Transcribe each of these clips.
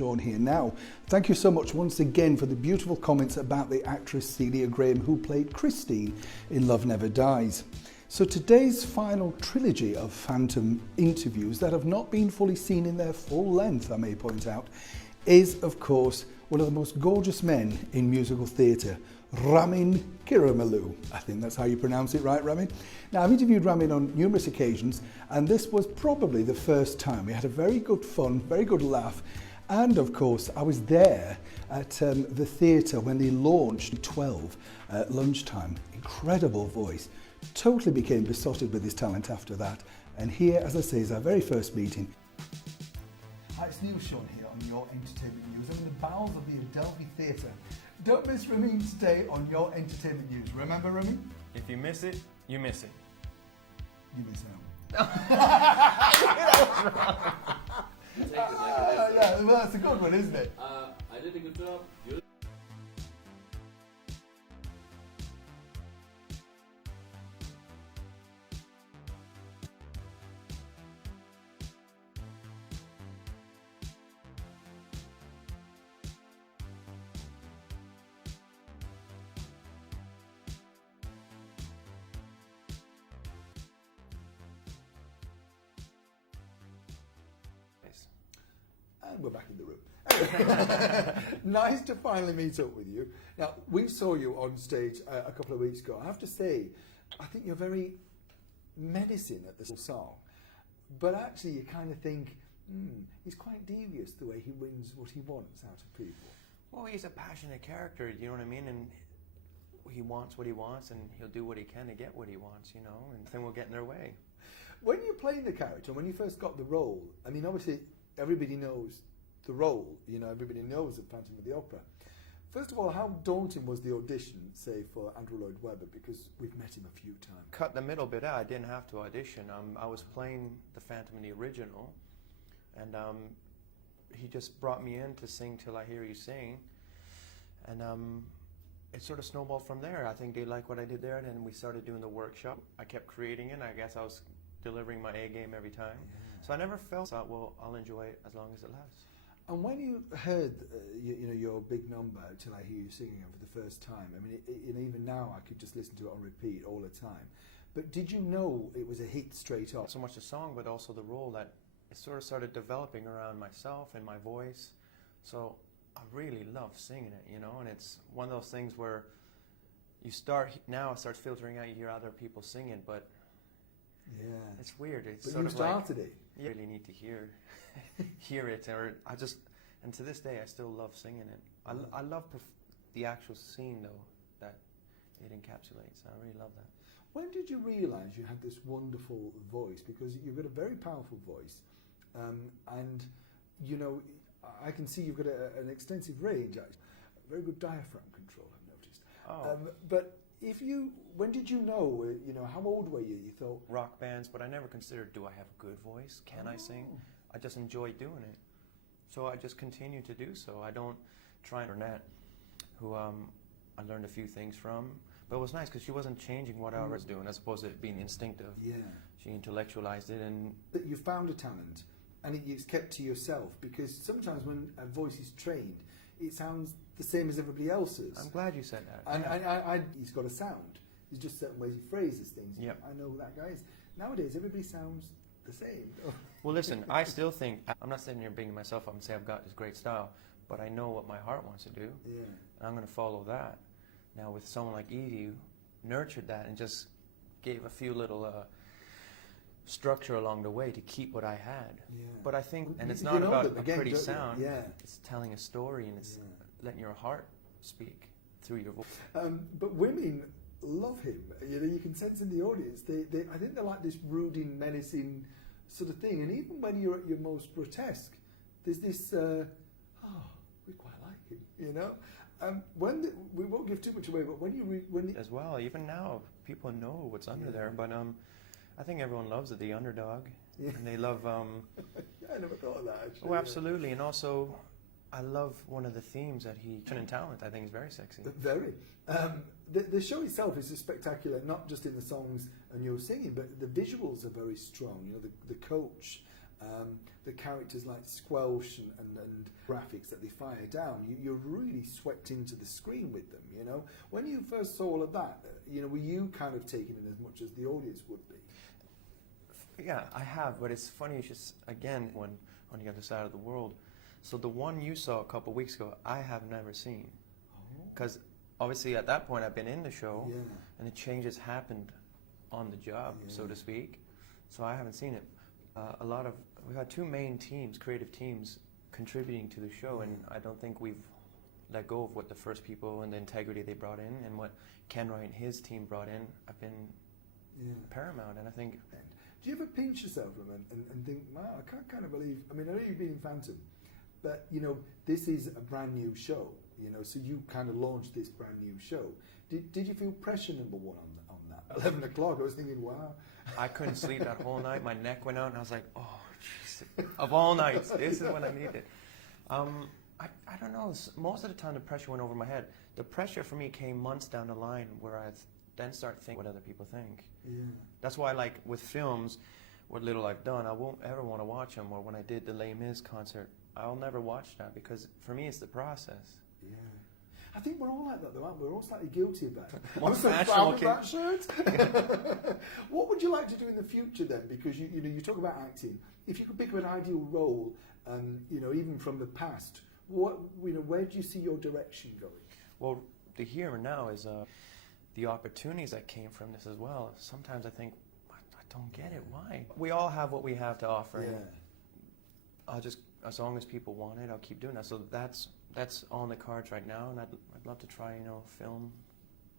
Sean here. Now, thank you so much once again for the beautiful comments about the actress Celia Graham, who played Christine in Love Never Dies. So today's final trilogy of Phantom interviews that have not been fully seen in their full length, I may point out, is, of course, one of the most gorgeous men in musical theatre, Ramin Karimloo. I think that's how you pronounce it, right, Ramin? Now, I've interviewed Ramin on numerous occasions, and this was probably the first time. We had a very good fun, very good laugh, and of course, I was there at the theatre when they launched at 12 at lunchtime. Incredible voice. Totally became besotted with his talent after that. And here, as I say, is our very first meeting. Hi, it's Neil Sean here on Your Entertainment News. I'm in the bowels of the Adelphi Theatre. Don't miss Ramin today on Your Entertainment News. Remember, Ramin? If you miss it, you miss it. You miss out. Yeah, well, that's a good one, isn't it? I did a good job. You And we're back in the room. Nice to finally meet up with you. Now, we saw you on stage a couple of weeks ago. I have to say, I think you're very menacing at this song. But actually, you kind of think, he's quite devious the way he wins what he wants out of people. Well, he's a passionate character, you know what I mean? And he wants what he wants, and he'll do what he can to get what he wants, you know? And nothing will get in their way. When you're playing the character, when you first got the role, I mean, obviously, everybody knows the role, you know, everybody knows of Phantom of the Opera. First of all, how daunting was the audition, say, for Andrew Lloyd Webber, because we've met him a few times? Cut the middle bit out. I didn't have to audition. I was playing the Phantom in the original, and he just brought me in to sing Till I Hear You Sing, and it sort of snowballed from there. I think they liked what I did there, and then we started doing the workshop. I kept creating it. I guess I was delivering my A game every time. Yeah. So I never felt, well, I'll enjoy it as long as it lasts. And when you heard, you know, your big number, Till I Hear You Singing, for the first time, I mean, even now I could just listen to it on repeat all the time. But did you know it was a hit straight off? Not so much the song, but also the role that it sort of started developing around myself and my voice. So I really love singing it, you know, and it's one of those things where you start, now it starts filtering out, you hear other people singing, but yeah, it's weird. It's but sort you of started like, it. You really need to hear it, or and to this day I still love singing it. I love the actual scene though that it encapsulates. I really love that. When did you realise you had this wonderful voice? Because you've got a very powerful voice, and you know, I can see you've got an extensive range, actually. Very good diaphragm control, I've noticed. Oh. But when did you know, how old were you? You thought... Rock bands, but I never considered, do I have a good voice? Can I sing? I just enjoy doing it. So I just continue to do so. I don't try and Annette, who I learned a few things from. But it was nice because she wasn't changing what I was doing as opposed to it being instinctive. Yeah. She intellectualized it. And that you found a talent and it's kept to yourself, because sometimes when a voice is trained, it sounds the same as everybody else's. I'm glad you said that. And he's got a sound. There's just certain ways he phrases things. Yep. I know who that guy is. Nowadays, everybody sounds the same. Well, listen, I still think, I'm not sitting here bigging myself up and say I've got this great style, but I know what my heart wants to do, yeah. and I'm going to follow that. Now, with someone like Edie, who nurtured that and just gave a few little structure along the way to keep what I had. Yeah. But I think, and it's not about a pretty sound, yeah. It's telling a story, and it's letting your heart speak through your voice. But women love him. You know, you can sense in the audience, I think they like this brooding, menacing sort of thing. And even when you're at your most grotesque, there's this, we quite like him, you know? We won't give too much away, but when as well, even now, people know what's under there, but I think everyone loves the underdog, and they love... I never thought of that, actually. Oh, absolutely, and also, I love one of the themes that he... And talent, I think, is very sexy. Very. The show itself is spectacular, not just in the songs and your singing, but the visuals are very strong. You know, the coach, the characters like squelch and graphics that they fire down, you're really swept into the screen with them, you know. When you first saw all of that, you know, were you kind of taking it as much as the audience would be? Yeah, I have, but it's funny, it's just, again, when on the other side of the world. So the one you saw a couple of weeks ago, I have never seen. Because obviously at that point I've been in the show, Yeah. and the changes happened on the job, so to speak. So I haven't seen it. We've had two main teams, creative teams, contributing to the show, and I don't think we've let go of what the first people and the integrity they brought in, and what Ken Roy and his team brought in have been paramount. And I think. Do you ever pinch yourself, Ramin, and think, wow, I can't kind of believe, I mean, I know you've been in Phantom, but, you know, this is a brand new show, you know, so you kind of launched this brand new show. Did you feel pressure, number one, on that? 11 o'clock, I was thinking, wow. I couldn't sleep that whole night. My neck went out, and I was like, oh, jeez. Of all nights, this is when I need it. I don't know. Most of the time, the pressure went over my head. The pressure for me came months down the line, where I then start thinking what other people think. Yeah. That's why, like, with films, what little I've done, I won't ever want to watch them. Or when I did the Les Mis concert, I'll never watch that, because for me, it's the process. Yeah. I think we're all like that, though, aren't we? We're all slightly guilty about it. More I'm so fashion proud of looking. that shirt. What would you like to do in the future, then? Because you know, you talk about acting. If you could pick an ideal role, you know, even from the past, where do you see your direction going? Well, the here and now is the opportunities that came from this as well. Sometimes I think, I don't get it. Why? We all have what we have to offer. Yeah. And I'll just, as long as people want it, I'll keep doing that. So that's on the cards right now, and I'd love to try, you know, film,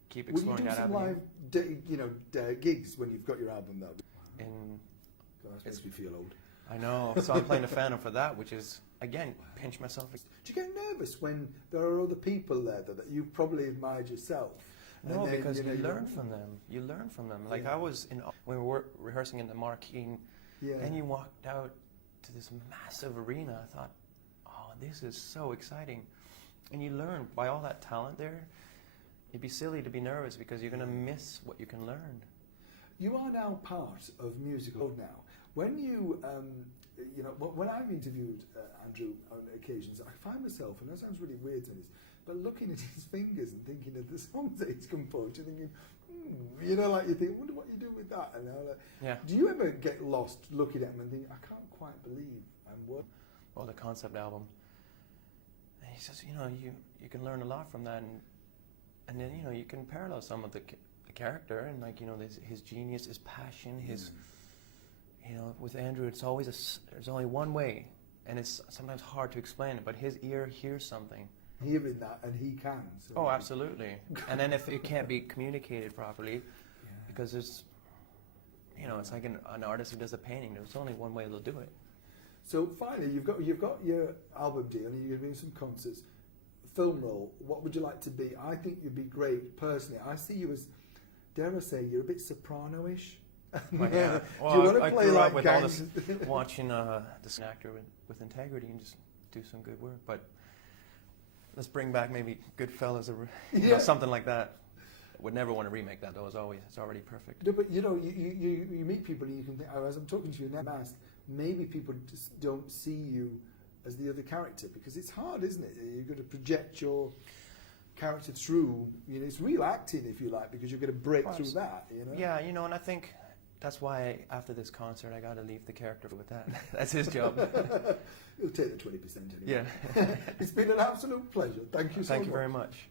keep exploring that avenue. Will you do some live, gigs when you've got your album, though? That makes me feel old. I know. So I'm playing the Phantom for that, which is, again, pinch myself. Do you get nervous when there are other people there that you probably admired yourself? No, then, because you learn from them. You learn from them. Like I was when we were rehearsing in the Marquee, and you walked out to this massive arena. I thought, oh, this is so exciting. And you learn by all that talent there. It'd be silly to be nervous, because you're going to miss what you can learn. You are now part of musical now. When you, when I've interviewed Andrew on occasions, I find myself, and that sounds really weird to me, but looking at his fingers and thinking of the songs that he's composed, you're thinking, like you think, I wonder what you do with that. And do you ever get lost looking at them and think, I can't quite believe I'm working? Well, the concept album. And he says, you can learn a lot from that, and then you can parallel some of the character, and his genius, his passion, his. With Andrew, it's always there's only one way, and it's sometimes hard to explain it, but his ear hears something. Hearing that, and he can. So oh, absolutely. And then if it can't be communicated properly, because there's, it's like an artist who does a painting. There's only one way they'll do it. So finally, you've got your album deal, and you're doing some concerts. Film role, what would you like to be? I think you'd be great, personally. I see you as, dare I say, you're a bit soprano-ish. Well, do you want to play like with all this, watching this actor with integrity and just do some good work. But let's bring back maybe Goodfellas or something like that. Would never want to remake that though. It's already perfect. No, but you meet people and you can think, as I'm talking to you now, maybe people just don't see you as the other character, because it's hard, isn't it? You've got to project your character through. It's real acting, if you like, because you're going to break through that. Yeah, and I think. That's why after this concert, I got to leave the character with that. That's his job. He'll take the 20% anyway. Yeah. It's been an absolute pleasure. Thank you so much. Thank you very much.